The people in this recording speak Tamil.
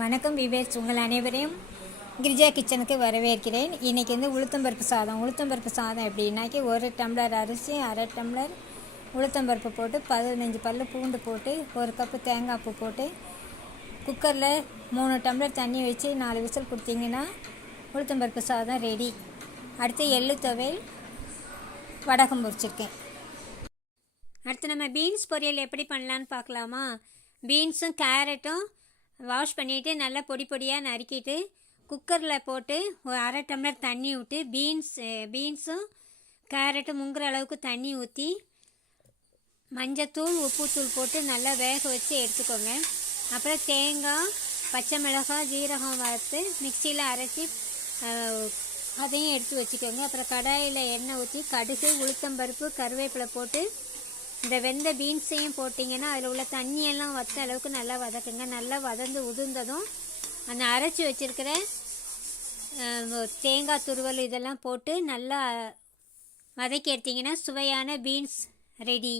வணக்கம் விவேஸ், உங்கள் அனைவரையும் கிரிஜா கிச்சனுக்கு வரவேற்கிறேன். இன்றைக்கி உளுத்தம்பருப்பு சாதம் எப்படின்னாக்கி 1 டம்ளர் அரிசி, அரை டம்ளர் உளுத்தம்பருப்பு போட்டு 15 பல் பூண்டு போட்டு 1 கப்பு தேங்காய் பூ போட்டு குக்கரில் 3 டம்ளர் தண்ணி வச்சு 4 விசில் கொடுத்தீங்கன்னா உளுத்தம்பருப்பு சாதம் ரெடி. அடுத்து எள்ளு துவையல், வடகம் பொரிச்சிருக்கேன். அடுத்து நம்ம பீன்ஸ் பொரியல் எப்படி பண்ணலான்னு பார்க்கலாமா? பீன்ஸும் கேரட்டும் வாஷ் பண்ணிவிட்டு நல்லா பொடி பொடியாக நறுக்கிட்டு குக்கரில் போட்டு ஒரு அரை டம்ளர் தண்ணி விட்டு பீன்ஸும் கேரட்டும் முங்குற அளவுக்கு தண்ணி ஊற்றி மஞ்சத்தூள் உப்புத்தூள் போட்டு நல்லா வேக வச்சு எடுத்துக்கோங்க. அப்புறம் தேங்காய், பச்சை மிளகாய், ஜீரகம் வறுத்து மிக்சியில் அரைச்சி அதையும் எடுத்து வச்சுக்கோங்க. அப்புறம் கடாயில் எண்ணெய் ஊற்றி கடுகு, உளுத்தம்பருப்பு, கருவேப்பிலை போட்டு இந்த வெந்த பீன்ஸையும் போட்டிங்கன்னா அதில் உள்ள தண்ணியெல்லாம் வற்ற அளவுக்கு நல்லா வதக்குங்க. நல்லா வதந்து உதிர்ந்ததும் அந்த அரைச்சி வச்சுருக்கிற தேங்காய் துருவல் இதெல்லாம் போட்டு நல்லா வதக்கி எடுத்திங்கன்னா சுவையான பீன்ஸ் ரெடி.